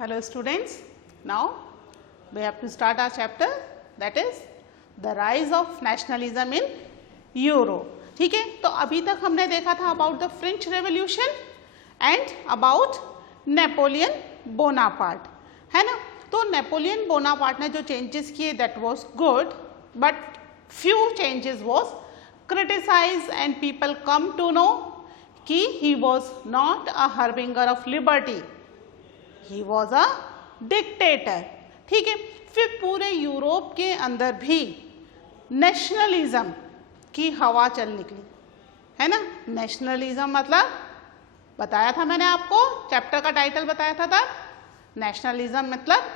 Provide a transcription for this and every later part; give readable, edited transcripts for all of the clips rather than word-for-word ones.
Hello students, now we have to start our chapter, that is the rise of nationalism in Europe. ठीक है, तो अभी तक हमने देखा था about the French revolution and about Napoleon Bonaparte, है ना. तो नेपोलियन बोनापार्ट ने जो चेंजेस किए that was good, but few changes was criticised and people come to know कि he was not a harbinger of liberty, he was a dictator. ठीक है, फिर पूरे यूरोप के अंदर भी नेशनलिज्म की हवा चल निकली, है ना. नेशनलिज्म मतलब बताया था मैंने आपको, चैप्टर का टाइटल बताया था तब. नेशनलिज्म मतलब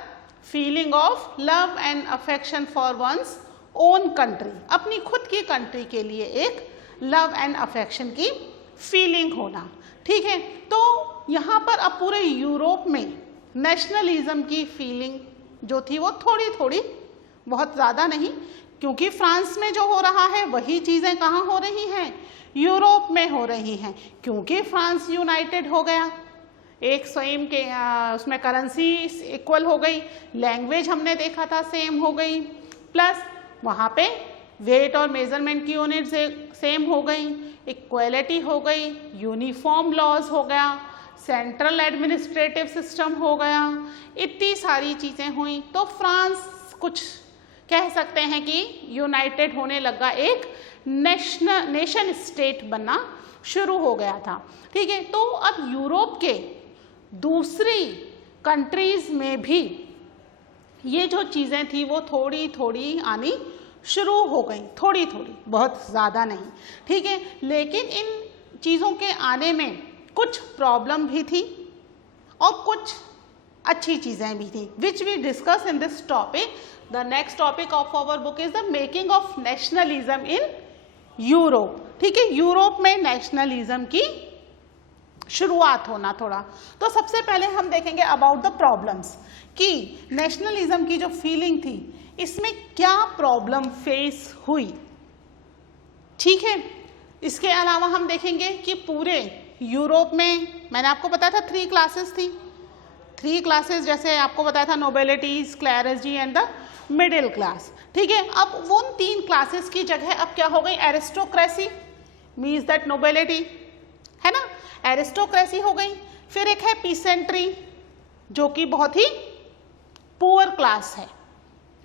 feeling of love and affection for one's own country, अपनी खुद की कंट्री के लिए एक लव एंड अफेक्शन की फीलिंग होना. ठीक है, तो यहाँ पर अब पूरे यूरोप में नेशनलिज्म की फीलिंग जो थी वो थोड़ी थोड़ी, बहुत ज़्यादा नहीं, क्योंकि फ्रांस में जो हो रहा है वही चीज़ें कहाँ हो रही हैं, यूरोप में हो रही हैं, क्योंकि फ्रांस यूनाइटेड हो गया, एक सेम के उसमें करेंसी इक्वल हो गई, लैंग्वेज हमने देखा था सेम हो गई, प्लस वहाँ पे वेट और मेजरमेंट की यूनिट सेम हो गई, इक्वलिटी हो गई, यूनिफॉर्म लॉज हो गया, सेंट्रल एडमिनिस्ट्रेटिव सिस्टम हो गया, इतनी सारी चीज़ें हुई. तो फ्रांस कुछ कह सकते हैं कि यूनाइटेड होने लगा, एक नेशन स्टेट बनना शुरू हो गया था. ठीक है, तो अब यूरोप के दूसरी कंट्रीज में भी ये जो चीज़ें थी वो थोड़ी थोड़ी आनी शुरू हो गई, थोड़ी थोड़ी, बहुत ज़्यादा नहीं. ठीक है, लेकिन इन चीज़ों के आने में कुछ प्रॉब्लम भी थी और कुछ अच्छी चीज़ें भी थी, which we discuss in this topic. The next topic of our book is the making of nationalism in Europe. ठीक है, यूरोप में नेशनलिज्म की शुरुआत होना थोड़ा. तो सबसे पहले हम देखेंगे अबाउट द प्रॉब्लम्स, कि नेशनलिज्म की जो फीलिंग थी इसमें क्या प्रॉब्लम फेस हुई. ठीक है, इसके अलावा हम देखेंगे कि पूरे यूरोप में, मैंने आपको बताया था 3 क्लासेस थी, 3 क्लासेस, जैसे आपको बताया था नोबेलिटीज, क्लैरेजी एंड द मिडिल क्लास. ठीक है, अब वो 3 क्लासेस की जगह अब क्या हो गई, एरिस्टोक्रेसी मीन्स दैट नोबेलिटी, है ना, एरिस्टोक्रेसी हो गई. फिर एक है पीसेंट्री जो कि बहुत ही पुअर क्लास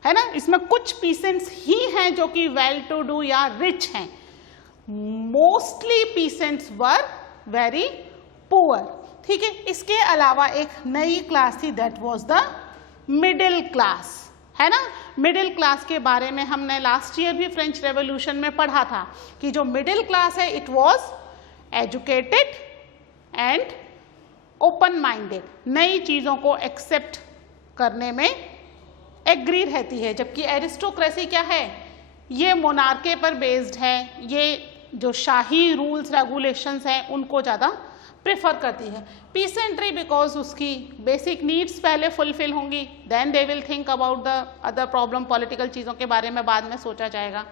है ना. इसमें कुछ पीसेंट्स ही हैं जो कि वेल टू डू या रिच हैं, mostly peasants were very poor. ठीक है, इसके अलावा एक नई क्लास थी that was the middle class, है ना. मिडिल क्लास के बारे में हमने लास्ट ईयर भी फ्रेंच रेवोल्यूशन में पढ़ा था कि जो मिडिल क्लास है it was educated and open minded, नई चीज़ों को एक्सेप्ट करने में एग्री रहती है, जबकि एरिस्टोक्रेसी क्या है, ये मोनार्के पर बेस्ड है, ये जो शाही रूल्स रेगुलेशंस हैं उनको ज़्यादा प्रेफर करती है. पीसेंट्री बिकॉज उसकी बेसिक नीड्स पहले फुलफिल होंगी, then they will think about the other problem, political चीज़ों के बारे में बाद में सोचा जाएगा.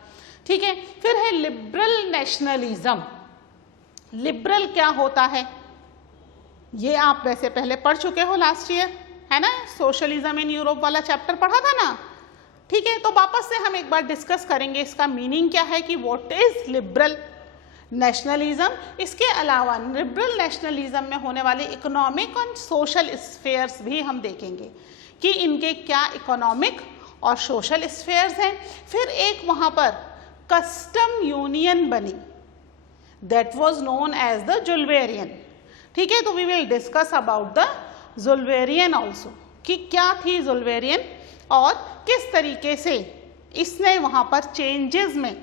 ठीक है, फिर है लिबरल नेशनलिज्म. लिबरल क्या होता है ये आप वैसे पहले पढ़ चुके हो लास्ट ईयर, है ना, सोशलिज्म इन यूरोप वाला चैप्टर पढ़ा था ना. ठीक है, तो वापस से हम एक बार डिस्कस करेंगे इसका मीनिंग क्या है, कि व्हाट इज लिबरल नेशनलिज्म. इसके अलावा लिबरल नेशनलिज्म में होने वाले इकोनॉमिक और सोशल स्फेयर्स भी हम देखेंगे कि इनके क्या इकोनॉमिक और सोशल स्फेयर्स हैं. फिर एक वहाँ पर कस्टम यूनियन बनी that was known as the Zollverein. ठीक है, तो we will discuss about the Zollverein also, कि क्या थी जुल्वेरियन और किस तरीके से इसने वहाँ पर चेंजेस में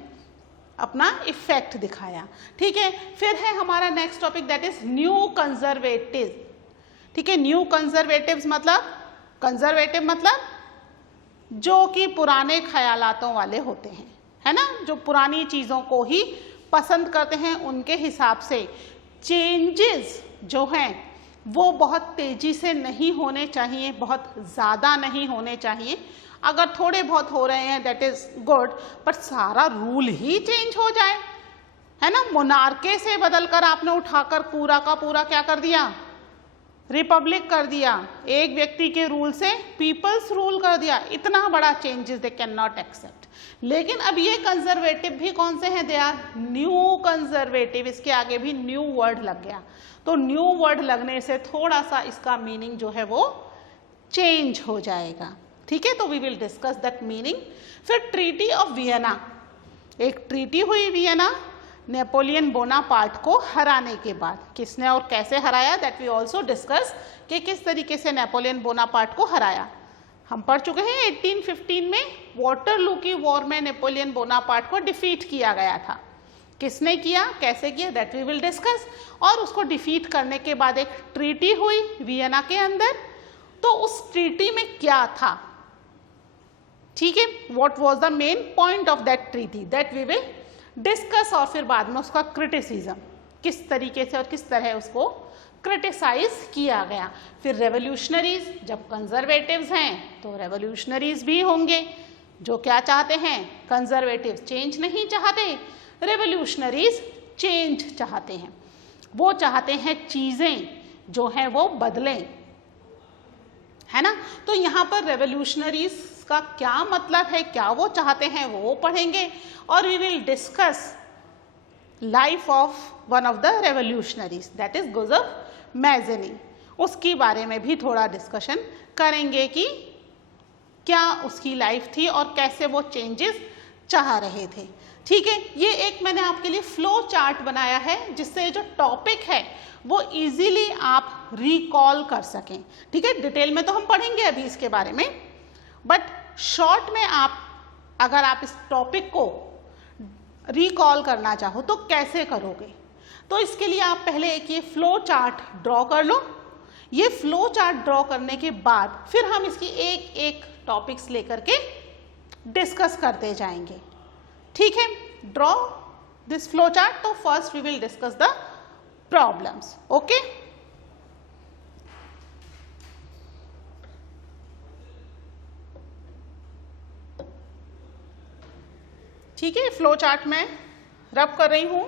अपना इफेक्ट दिखाया. ठीक है, फिर है हमारा next topic that is new conservative. ठीक है, न्यू कंजर्वेटिव्स मतलब, कंजर्वेटिव मतलब जो कि पुराने ख्यालातों वाले होते हैं, है ना, जो पुरानी चीज़ों को ही पसंद करते हैं, उनके हिसाब से चेंजेस जो हैं वो बहुत तेज़ी से नहीं होने चाहिए, बहुत ज़्यादा नहीं होने चाहिए. अगर थोड़े बहुत हो रहे हैं दैट इज़ गुड, पर सारा रूल ही चेंज हो जाए, है ना, मोनार्के से बदलकर आपने उठाकर पूरा का पूरा क्या कर दिया, रिपब्लिक कर दिया, एक व्यक्ति के रूल से पीपल्स रूल कर दिया, इतना बड़ा changes they can not accept. लेकिन अब ये कंजर्वेटिव भी कौन से हैं? दे आर न्यू कंजर्वेटिव, इसके आगे भी न्यू वर्ड लग गया, तो न्यू वर्ड लगने से थोड़ा सा इसका मीनिंग जो है वो चेंज हो जाएगा। ठीक है, तो we will discuss that meaning. फिर ट्रीटी ऑफ वियना, एक ट्रीटी हुई वियना नेपोलियन बोनापार्ट को हराने के बाद। किसने और कैसे हराया, दैट वी ऑल्सो डिस्कस कि किस तरीके से नेपोलियन बोनापार्ट को हराया। हम पढ़ चुके हैं 1815 में वाटरलू की वॉर में नेपोलियन बोनापार्ट को डिफीट किया गया था। किसने किया, कैसे किया, दैट वी विल डिस्कस। और उसको डिफीट करने के बाद एक ट्रीटी हुई वियना के अंदर, तो उस ट्रीटी में क्या था, ठीक है, what was the main point of that treaty, that we will discuss. और फिर बाद में उसका क्रिटिसिज्म, किस तरीके से और किस तरह उसको क्रिटिसाइज किया गया। फिर रेवोल्यूशनरीज, जब कंजर्वेटिव्स हैं तो रेवोल्यूशनरीज भी होंगे जो क्या चाहते हैं, कंजर्वेटिव चेंज नहीं चाहते, रेवोल्यूशनरीज चेंज चाहते हैं। वो चाहते हैं चीजें जो हैं वो बदलें, है ना। तो यहाँ पर रेवोल्यूशनरीज का क्या मतलब है, क्या वो चाहते हैं, वो पढ़ेंगे। और we will discuss life of one of the revolutionaries, that is Giuseppe Mazzini. उसके बारे में भी थोड़ा डिस्कशन करेंगे कि क्या उसकी लाइफ थी और कैसे वो चेंजेस चाह रहे थे। ठीक है, ये एक मैंने आपके लिए फ्लो चार्ट बनाया है जिससे जो टॉपिक है वो इजीली आप रिकॉल कर सकें। ठीक है, डिटेल में तो हम पढ़ेंगे अभी इसके बारे में, बट शॉर्ट में आप अगर आप इस टॉपिक को रिकॉल करना चाहो तो कैसे करोगे। तो इसके लिए आप पहले एक ये फ्लो चार्ट ड्रॉ कर लो। ये फ्लो चार्ट ड्रॉ करने के बाद फिर हम इसकी एक एक टॉपिक्स लेकर के डिस्कस करते जाएंगे। ठीक है, ड्रॉ दिस फ्लो चार्ट। तो first we will discuss the problems. Okay, ठीक है, फ्लो चार्ट में रब कर रही हूं,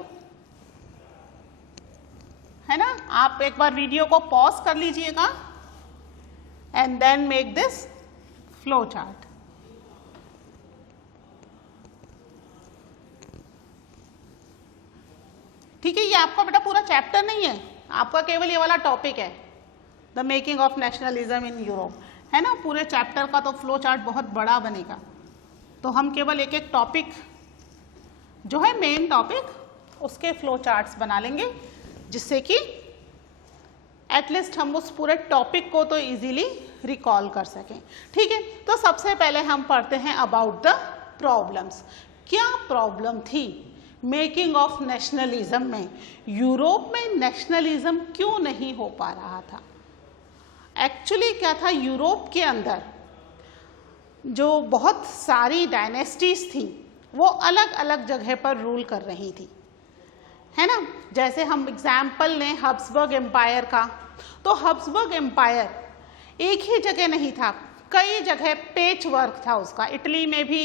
है ना। आप एक बार वीडियो को पॉज कर लीजिएगा and then make this flow chart. ठीक है, ये आपका बेटा पूरा चैप्टर नहीं है, आपका केवल ये वाला टॉपिक है, the making of nationalism in Europe, है ना। पूरे चैप्टर का तो फ्लो चार्ट बहुत बड़ा बनेगा, तो हम केवल एक एक टॉपिक जो है मेन टॉपिक उसके फ्लो चार्ट्स बना लेंगे, जिससे कि एटलीस्ट हम उस पूरे टॉपिक को तो इजीली रिकॉल कर सकें। ठीक है, तो सबसे पहले हम पढ़ते हैं अबाउट द प्रॉब्लम्स। क्या प्रॉब्लम थी मेकिंग ऑफ नेशनलिज्म में, यूरोप में नेशनलिज्म क्यों नहीं हो पा रहा था। एक्चुअली क्या था, यूरोप के अंदर जो बहुत सारी डायनेस्टीज थी वो अलग अलग जगह पर रूल कर रही थी, है ना। जैसे हम एग्जाम्पल लें हब्सबर्ग एम्पायर का, तो हब्सबर्ग एम्पायर एक ही जगह नहीं था, कई जगह पेच वर्क था उसका। इटली में भी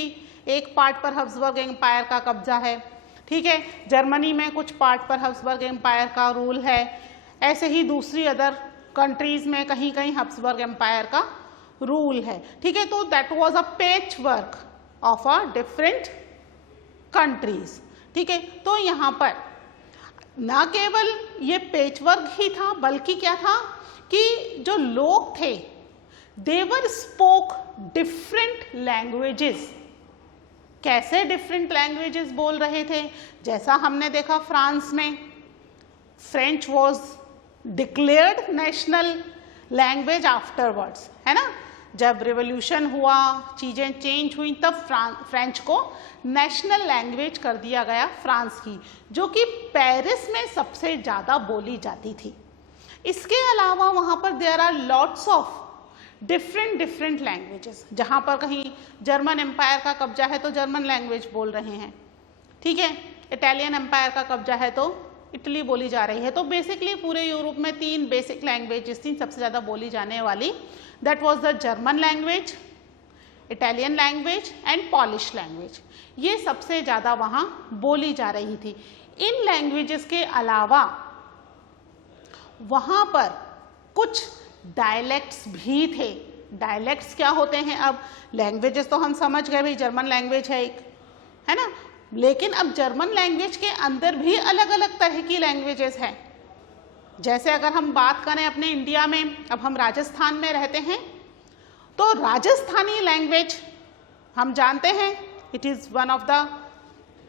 एक पार्ट पर हब्सबर्ग एम्पायर का कब्जा है, ठीक है, जर्मनी में कुछ पार्ट पर हब्सबर्ग एम्पायर का रूल है, ऐसे ही दूसरी अदर कंट्रीज में कहीं कहीं हब्सबर्ग एम्पायर का रूल है। ठीक है, तो दैट वाज अ पेच work of a different countries. ठीक है, तो यहाँ पर ना केवल ये पेचवर्क ही था, बल्कि क्या था कि जो लोग थे देवर स्पोक डिफरेंट लैंग्वेजेस। कैसे डिफरेंट लैंग्वेजेस बोल रहे थे, जैसा हमने देखा फ्रांस में French was declared national language afterwards, है ना। जब रिवॉल्यूशन हुआ, चीज़ें चेंज हुई, तब फ्रेंच को नेशनल लैंग्वेज कर दिया गया फ्रांस की, जो कि पेरिस में सबसे ज़्यादा बोली जाती थी। इसके अलावा वहाँ पर there are lots of different languages. जहाँ पर कहीं जर्मन एम्पायर का कब्जा है तो जर्मन लैंग्वेज बोल रहे हैं, ठीक है, इटालियन एम्पायर का कब्जा है तो इटली बोली जा रही है। तो बेसिकली पूरे यूरोप में तीन बेसिक लैंग्वेजेस थी सबसे ज़्यादा बोली जाने वाली, that was the German language, Italian language and polish language. ये सबसे ज़्यादा वहाँ बोली जा रही थी। इन लैंग्वेजेस के अलावा वहाँ पर कुछ डायलेक्ट्स भी थे। डायलेक्ट्स क्या होते हैं? अब लैंग्वेजेस तो हम समझ गए भाई, जर्मन लैंग्वेज है एक, है ना, लेकिन अब जर्मन लैंग्वेज के अंदर भी अलग अलग तरह की लैंग्वेजेस हैं। जैसे अगर हम बात करें अपने इंडिया में, अब हम राजस्थान में रहते हैं, तो राजस्थानी लैंग्वेज हम जानते हैं it is one of the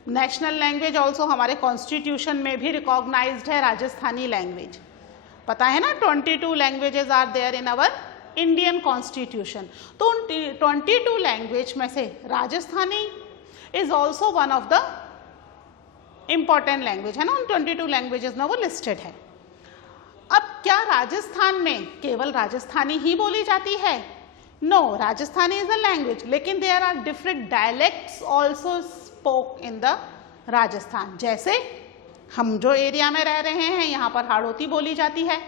national language also, हमारे कॉन्स्टिट्यूशन में भी रिकॉग्नाइज्ड है राजस्थानी लैंग्वेज। पता है ना 22 languages are there in our Indian constitution. तो उन 22 लैंग्वेज में से Rajasthani is also one of the important language, है ना, उन 22 लैंग्वेजेस में वो लिस्टेड है। अब क्या राजस्थान में केवल राजस्थानी ही बोली जाती है? No, Rajasthani is a language, लेकिन there are different dialects also spoke in the Rajasthan. जैसे हम जो एरिया में रह रहे हैं यहाँ पर हाड़ौती बोली जाती है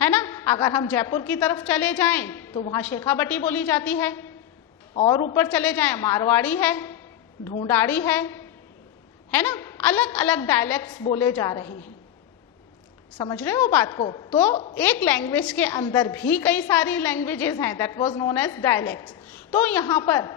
ना। अगर हम जयपुर की तरफ चले जाएं तो वहाँ शेखावटी बोली जाती है, और ऊपर चले जाएं मारवाड़ी है, ढूंढाड़ी है ना, अलग अलग डायलेक्ट्स बोले जा रहे हैं। समझ रहे हो बात को? तो एक लैंग्वेज के अंदर भी कई सारी लैंग्वेजेस हैं, that was known as dialects. तो यहाँ पर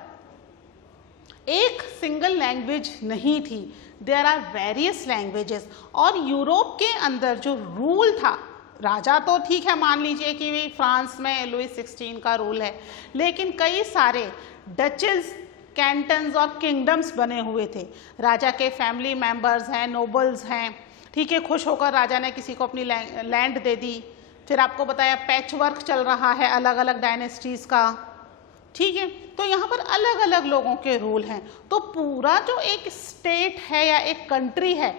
एक सिंगल लैंग्वेज नहीं थी, देयर आर वेरियस लैंग्वेजेस। और यूरोप के अंदर जो रूल था, राजा तो ठीक है, मान लीजिए कि फ्रांस में लुइस 16 का रूल है, लेकिन कई सारे डचेस, कैंटन्स और किंगडम्स बने हुए थे। राजा के फैमिली मेंबर्स हैं, नोबल्स हैं, ठीक है, खुश होकर राजा ने किसी को अपनी लैंड दे दी। फिर आपको बताया पैच वर्क चल रहा है अलग अलग डायनेस्टीज का, ठीक है। तो यहाँ पर अलग अलग लोगों के रूल हैं। तो पूरा जो एक स्टेट है या एक कंट्री है,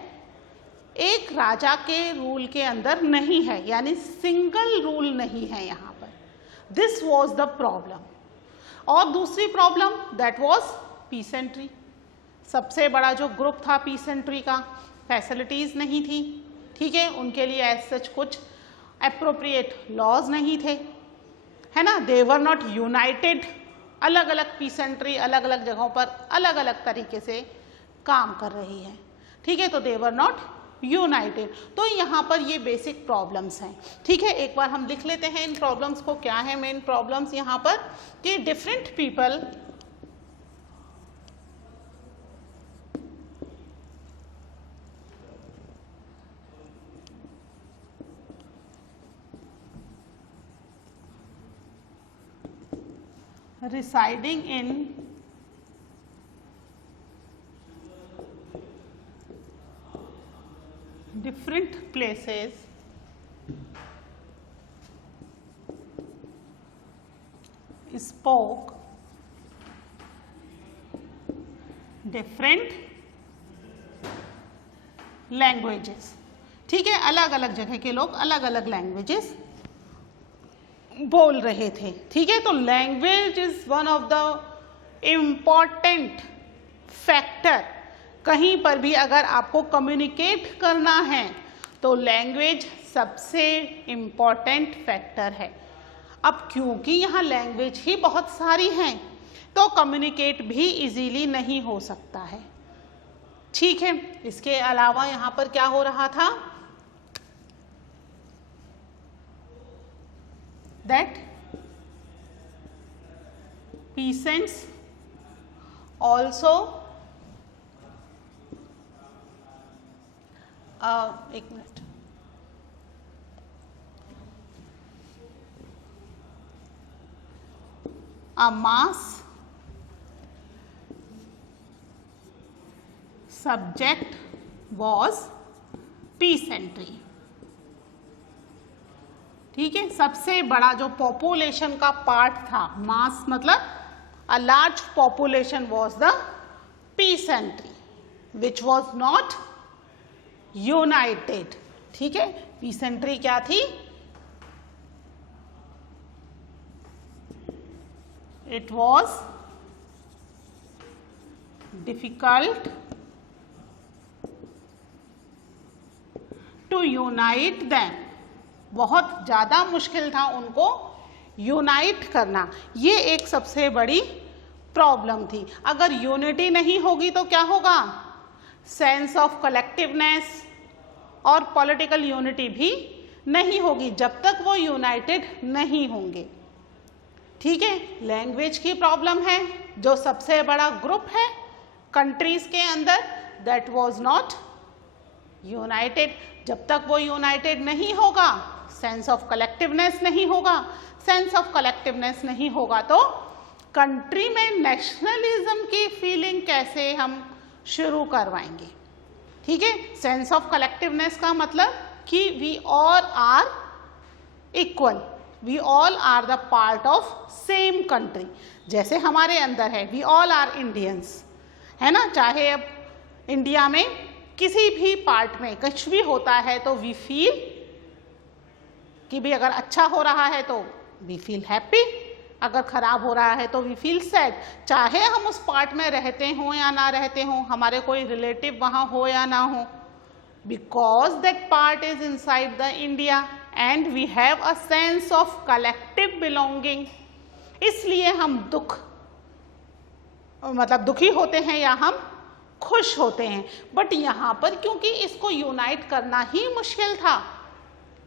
एक राजा के रूल के अंदर नहीं है, यानी सिंगल रूल नहीं है यहाँ पर। This was the problem. और दूसरी प्रॉब्लम दैट वॉज पीसेंट्री। सबसे बड़ा जो ग्रुप था पीसेंट्री का, फैसिलिटीज़ नहीं थी, ठीक है, उनके लिए एज सच कुछ एप्रोप्रिएट लॉज नहीं थे, है ना, दे वर नॉट यूनाइटेड। अलग अलग पीसेंट्री अलग अलग जगहों पर अलग अलग तरीके से काम कर रही है, ठीक है, तो दे वर नॉट यूनाइटेड। तो यहाँ पर ये बेसिक प्रॉब्लम्स हैं, ठीक है। एक बार हम लिख लेते हैं इन प्रॉब्लम्स को। क्या है मेन प्रॉब्लम्स यहाँ पर? कि different people residing in different places spoke different languages, ठीक है, अलग अलग जगह के लोग अलग अलग लैंग्वेजेस बोल रहे थे, ठीक है। तो language is one of the important factor. कहीं पर भी अगर आपको कम्युनिकेट करना है तो लैंग्वेज सबसे इम्पॉर्टेंट फैक्टर है। अब क्योंकि यहाँ लैंग्वेज ही बहुत सारी हैं तो कम्युनिकेट भी इजीली नहीं हो सकता है, ठीक है। इसके अलावा यहाँ पर क्या हो रहा था? that peasants also एक minute, a mass subject was peasantry, ठीक है। सबसे बड़ा जो पॉपुलेशन का पार्ट था, मास मतलब a large population was the peasantry which was not united, ठीक है। पीसेंट्री क्या थी? It was difficult to unite them, बहुत ज़्यादा मुश्किल था उनको यूनाइट करना। ये एक सबसे बड़ी प्रॉब्लम थी। अगर यूनिटी नहीं होगी तो क्या होगा? सेंस ऑफ कलेक्टिवनेस और पॉलिटिकल यूनिटी भी नहीं होगी जब तक वो यूनाइटेड नहीं होंगे। ठीक है, लैंग्वेज की प्रॉब्लम है, जो सबसे बड़ा ग्रुप है कंट्रीज के अंदर, दैट वाज नॉट यूनाइटेड। जब तक वो यूनाइटेड नहीं होगा, सेंस ऑफ कलेक्टिवनेस नहीं होगा, सेंस ऑफ कलेक्टिवनेस नहीं होगा तो कंट्री में नेशनलिज्म की फीलिंग कैसे हम शुरू करवाएंगे। ठीक है, सेंस ऑफ कलेक्टिवनेस का मतलब कि we all are equal, we all are the part of same country. जैसे हमारे अंदर है वी ऑल आर इंडियंस, है ना। चाहे अब इंडिया में किसी भी पार्ट में कुछ भी होता है तो वी फील कि भी अगर अच्छा हो रहा है तो वी फील हैप्पी, अगर खराब हो रहा है तो वी फील सैड। चाहे हम उस पार्ट में रहते हों या ना रहते हों, हमारे कोई रिलेटिव वहाँ हो या ना हो, because that part is inside the India and we have a sense of collective belonging, इसलिए हम दुखी होते हैं या हम खुश होते हैं। बट यहाँ पर क्योंकि इसको यूनाइट करना ही मुश्किल था,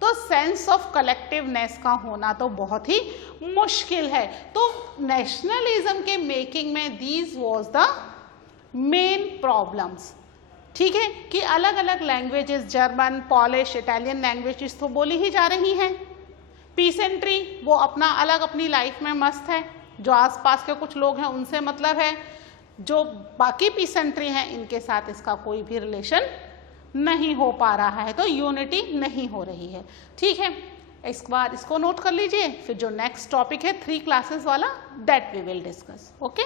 तो सेंस ऑफ कलेक्टिवनेस का होना तो बहुत ही मुश्किल है। तो नेशनलिज्म के मेकिंग में these was the main problems. ठीक है, कि अलग अलग languages, German, polish, Italian languages तो बोली ही जा रही हैं। पीसेंट्री वो अपना अलग अपनी लाइफ में मस्त है, जो आसपास के कुछ लोग हैं उनसे मतलब है, जो बाकी पीसेंट्री हैं इनके साथ इसका कोई भी रिलेशन नहीं हो पा रहा है, तो यूनिटी नहीं हो रही है। ठीक है, इस बार इसको नोट कर लीजिए, फिर जो नेक्स्ट टॉपिक है 3 क्लासेस वाला, that we will discuss. Okay,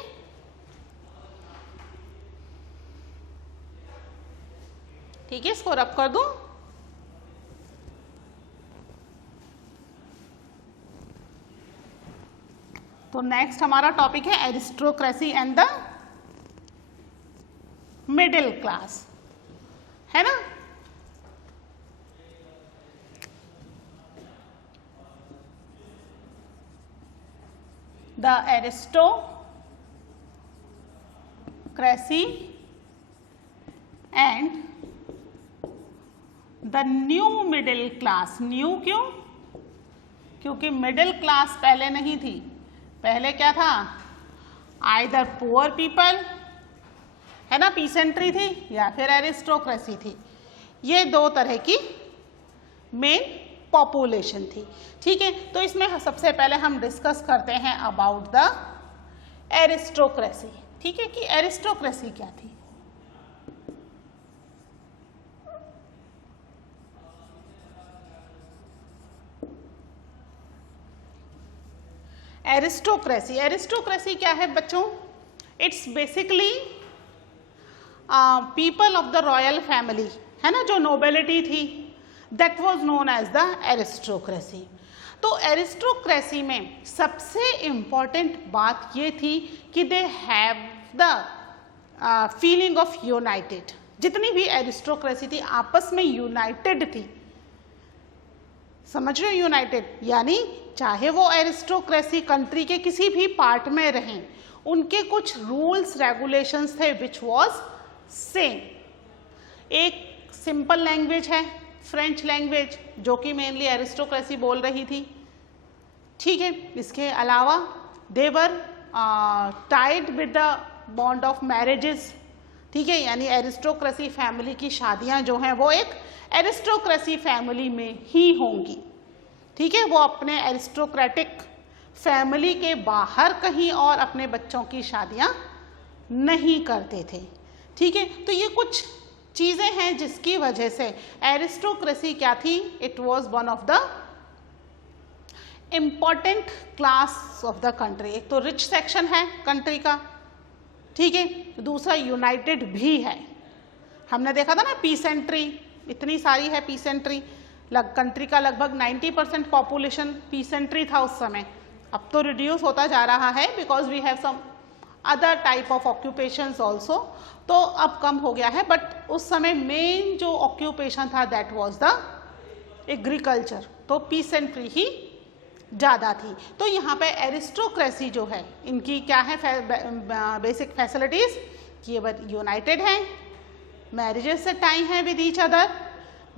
ठीक है, इसको रब कर दूं। तो नेक्स्ट हमारा टॉपिक है aristocracy and the middle class, है ना। The aristocracy and the new middle class. New क्यों? क्योंकि मिडिल क्लास पहले नहीं थी। पहले क्या था? आइदर पुअर पीपल, है ना, पीसेंट्री थी, या फिर एरिस्टोक्रेसी थी। ये 2 तरह की मेन पॉपुलेशन थी। ठीक है, तो इसमें सबसे पहले हम डिस्कस करते हैं अबाउट द एरिस्टोक्रेसी। ठीक है, कि एरिस्टोक्रेसी क्या थी। एरिस्टोक्रेसी, एरिस्टोक्रेसी क्या है बच्चों? It's basically people of the royal family, है ना, जो नोबेलिटी थी, that was known as the aristocracy. तो एरिस्टोक्रेसी में सबसे इम्पॉर्टेंट बात ये थी कि they have the feeling of united. जितनी भी एरिस्टोक्रेसी थी आपस में यूनाइटेड थी। समझ रहे हो? यूनाइटेड यानी चाहे वो एरिस्टोक्रेसी कंट्री के किसी भी पार्ट में रहें, उनके कुछ रूल्स रेगुलेशंस थे विच वाज सेम। एक सिंपल लैंग्वेज है फ्रेंच लैंग्वेज, जो कि मेनली एरिस्टोक्रेसी बोल रही थी। ठीक है, इसके अलावा they were tied with the bond of marriages. ठीक है, यानी एरिस्टोक्रेसी फैमिली की शादियां जो हैं वो एक एरिस्टोक्रेसी फैमिली में ही होंगी। ठीक है, वो अपने एरिस्टोक्रेटिक फैमिली के बाहर कहीं और अपने बच्चों की शादियां नहीं करते थे। ठीक है, तो ये कुछ चीज़ें हैं जिसकी वजह से एरिस्टोक्रेसी क्या थी? It was one of the important class of the country. एक तो रिच सेक्शन है कंट्री का, ठीक है, दूसरा यूनाइटेड भी है। हमने देखा था ना पीसेंट्री, इतनी सारी है पीसेंट्री, कंट्री का लगभग 90% पॉपुलेशन पीसेंट्री था उस समय। अब तो रिड्यूस होता जा रहा है because we have some other type of occupations also, तो अब कम हो गया है। बट उस समय मेन जो ऑक्यूपेशन था दैट वाज द एग्रीकल्चर, तो पीसेंट्री ही ज़्यादा थी। तो यहाँ पे एरिस्टोक्रेसी जो है, इनकी क्या है बेसिक फैसिलिटीज़ कि ये यूनाइटेड हैं, मैरिजेस से टाई हैं विद ईच अदर,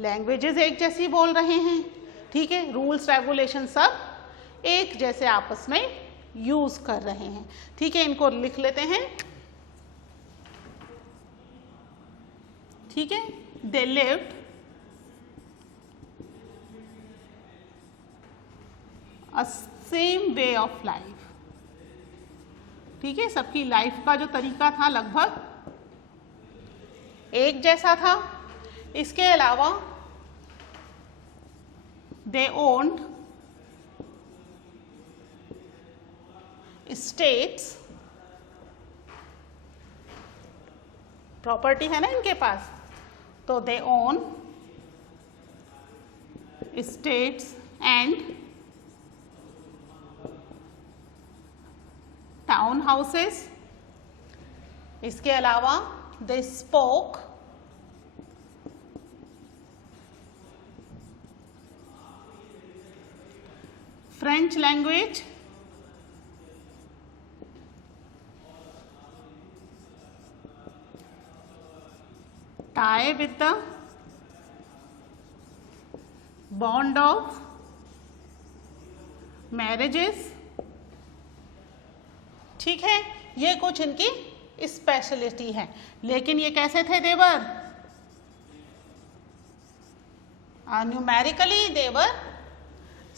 लैंग्वेजेस एक जैसी बोल रहे हैं, ठीक है, रूल्स रेगुलेशन सब एक जैसे आपस में यूज कर रहे हैं। ठीक है, इनको लिख लेते हैं। ठीक है, they lived a same way of life. ठीक है, सबकी लाइफ का जो तरीका था लगभग एक जैसा था। इसके अलावा दे ओन्ड स्टेट्स, प्रॉपर्टी है ना इनके पास, तो they own states and town houses. इसके अलावा they spoke French language, tie with the bond of marriages। ठीक है, ये कुछ इनकी स्पेशलिटी है। लेकिन ये कैसे थे they were? Numerically they were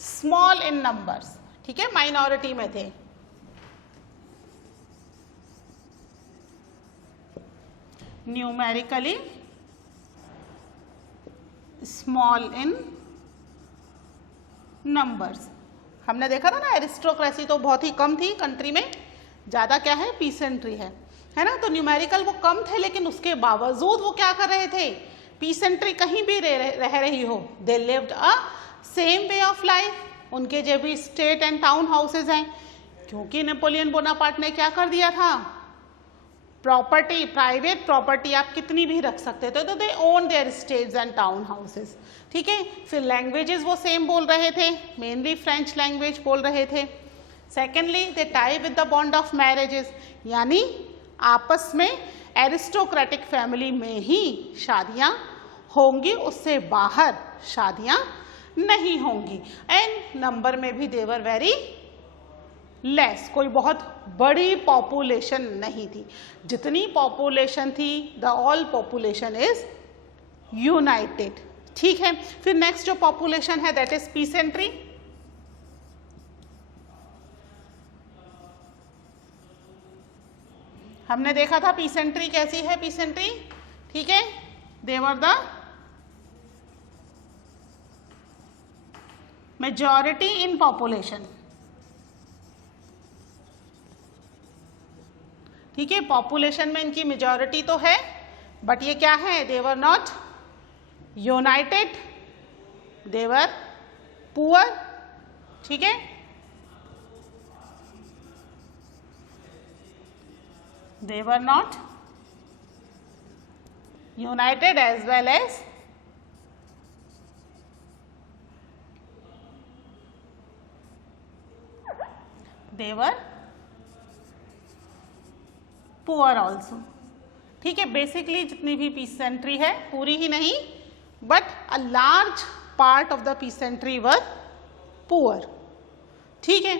small in numbers. ठीक है, माइनॉरिटी में थे। Numerically small in numbers. हमने देखा था ना, एरिस्टोक्रेसी तो बहुत ही कम थी कंट्री में, ज़्यादा क्या है, पीसेंट्री है ना। तो न्यूमेरिकल वो कम थे, लेकिन उसके बावजूद वो क्या कर रहे थे, पीसेंट्री कहीं भी रह रही हो, they lived a same way of life. उनके जो भी स्टेट एंड टाउन हाउसेज हैं, क्योंकि नेपोलियन बोनापार्ट ने क्या कर दिया था, प्रॉपर्टी, प्राइवेट प्रॉपर्टी आप कितनी भी रख सकते थे, तो they own their states and town houses. ठीक है, फिर लैंग्वेजेस वो सेम बोल रहे थे, मेनली फ्रेंच लैंग्वेज बोल रहे थे। Secondly they tie with the bond of marriages, यानी आपस में एरिस्टोक्रेटिक फैमिली में ही शादियां होंगी, उससे बाहर शादियां नहीं होंगी। एंड नंबर में भी देवर वेरी लेस, कोई बहुत बड़ी पॉपुलेशन नहीं थी। जितनी पॉपुलेशन थी, the all population is United. ठीक है, फिर नेक्स्ट जो पॉपुलेशन है दैट इज पीसेंट्री। हमने देखा था पीसेंट्री कैसी है, पीसेंट्री। ठीक है, they were the majority in population. ठीक है, पॉपुलेशन में इनकी मेजॉरिटी तो है, बट ये क्या है, they were not united, they were poor. ठीक है, they were not united as well as they were poor also। ठीक है, बेसिकली जितनी भी पीसेंट्री है, पूरी ही नहीं but a large part of the peasantry were poor. ठीक है,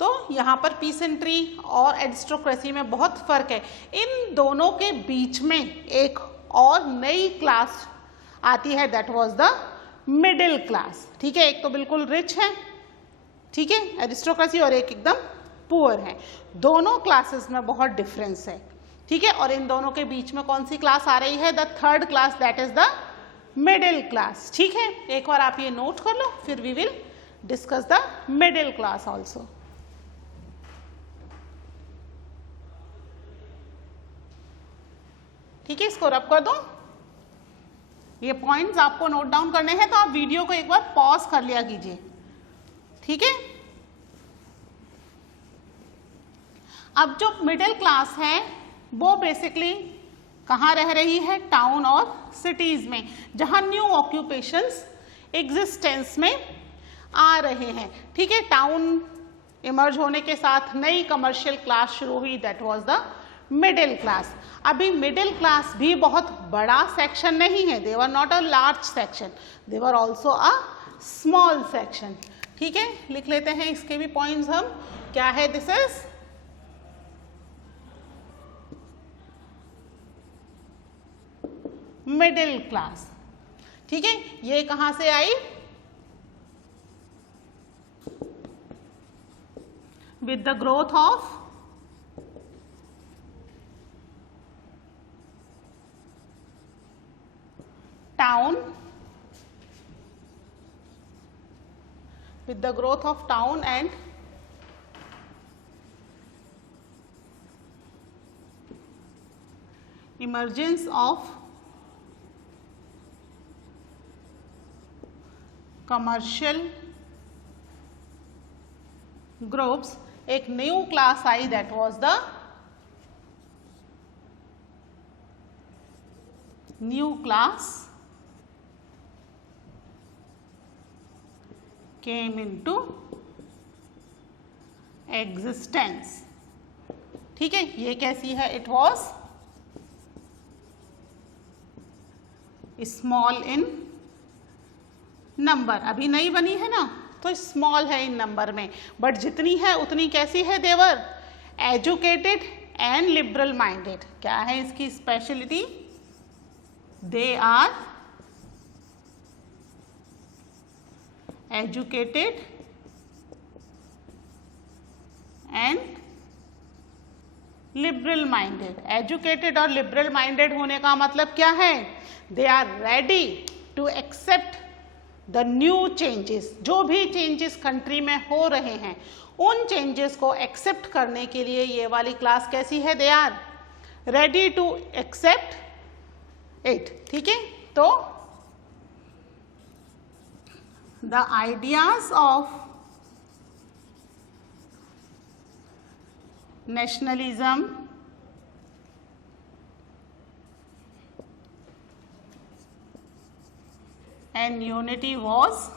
तो यहाँ पर पीसेंट्री और एरिस्टोक्रेसी में बहुत फर्क है। इन दोनों के बीच में एक और नई क्लास आती है, that was the middle class. ठीक है, एक तो बिल्कुल रिच है, ठीक है, एरिस्टोक्रेसी, और एक एकदम पुअर है। दोनों क्लासेस में बहुत डिफरेंस है। ठीक है, और इन दोनों के बीच में कौन सी क्लास आ रही है, the third class, that is the middle class. ठीक है, एक बार आप ये नोट कर लो, फिर we will discuss the middle class also. ठीक है, इसको रब कर दो। ये पॉइंट्स आपको नोट डाउन करने हैं, तो आप वीडियो को एक बार पॉज कर लिया कीजिए। ठीक है, अब जो मिडिल क्लास है वो बेसिकली कहाँ रह रही है, टाउन और सिटीज में, जहां न्यू ऑक्यूपेशंस एग्जिस्टेंस में आ रहे हैं। ठीक है, टाउन इमर्ज होने के साथ नई कमर्शियल क्लास शुरू हुई, that was the middle class. अभी मिडिल क्लास भी बहुत बड़ा सेक्शन नहीं है, they were not a large section, they were also a small section. ठीक है, लिख लेते हैं इसके भी पॉइंट्स हम। क्या है? This is middle class. ठीक है, ये कहां से आई? With the growth of town, with the growth of town and emergence of commercial groups, एक new class I, that was the new class came into existence। ठीक है, ये कैसी है? It was small in number, अभी नई बनी है ना, तो स्मॉल है इन नंबर में, बट जितनी है उतनी कैसी है? They're educated and liberal minded. क्या है इसकी speciality? They are educated and liberal minded. Educated और लिबरल माइंडेड होने का मतलब क्या है? They are ready to accept the new changes. जो भी चेंजेस कंट्री में हो रहे हैं उन चेंजेस को एक्सेप्ट करने के लिए ये वाली क्लास कैसी है? They are ready to accept it. ठीक है, तो the ideas of nationalism and unity was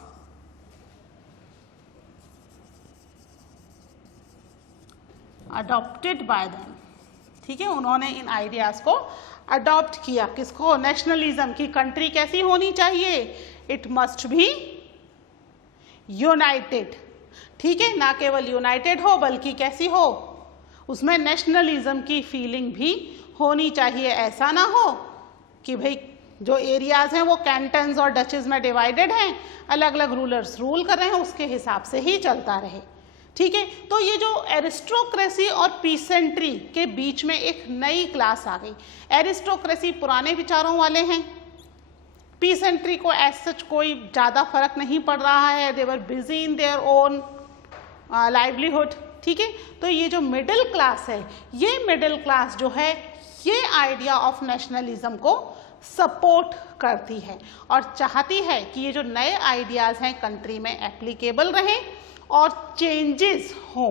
adopted by them। ठीक है, उन्होंने इन आइडियाज को अडॉप्ट किया। किसको? नेशनलिज्म की कंट्री कैसी होनी चाहिए? It must be united. ठीक है, ना केवल यूनाइटेड हो बल्कि कैसी हो? उसमें नेशनलिज्म की फीलिंग भी होनी चाहिए। ऐसा ना हो कि भाई जो एरियाज हैं वो कैंटन्स और डचेस में डिवाइडेड हैं, अलग अलग रूलर्स रूल कर रहे हैं, उसके हिसाब से ही चलता रहे। ठीक है, तो ये जो एरिस्टोक्रेसी और पीसेंट्री के बीच में एक नई क्लास आ गई। एरिस्टोक्रेसी पुराने विचारों वाले हैं, पीसेंट्री को एज सच कोई ज़्यादा फर्क नहीं पड़ रहा है, they were busy in their own livelihood. ठीक है, तो ये जो मिडिल क्लास है, ये मिडिल क्लास जो है ये आइडिया ऑफ नेशनलिज्म को सपोर्ट करती है और चाहती है कि ये जो नए आइडियाज हैं कंट्री में एप्लीकेबल रहें और चेंजेस हो,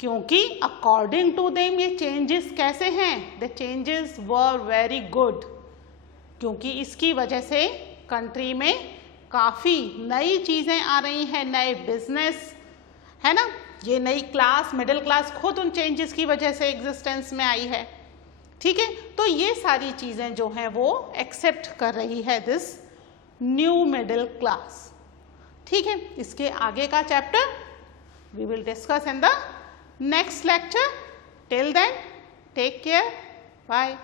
क्योंकि अकॉर्डिंग टू देम ये चेंजेस कैसे हैं? The changes were very good, क्योंकि इसकी वजह से कंट्री में काफ़ी नई चीज़ें आ रही हैं, नए बिजनेस, है ना, ये नई क्लास मिडिल क्लास खुद उन चेंजेस की वजह से एग्जिस्टेंस में आई है। ठीक है, तो ये सारी चीज़ें जो हैं वो एक्सेप्ट कर रही है दिस न्यू मिडिल क्लास। ठीक है, इसके आगे का chapter we will discuss in the next lecture. Till then take care, bye.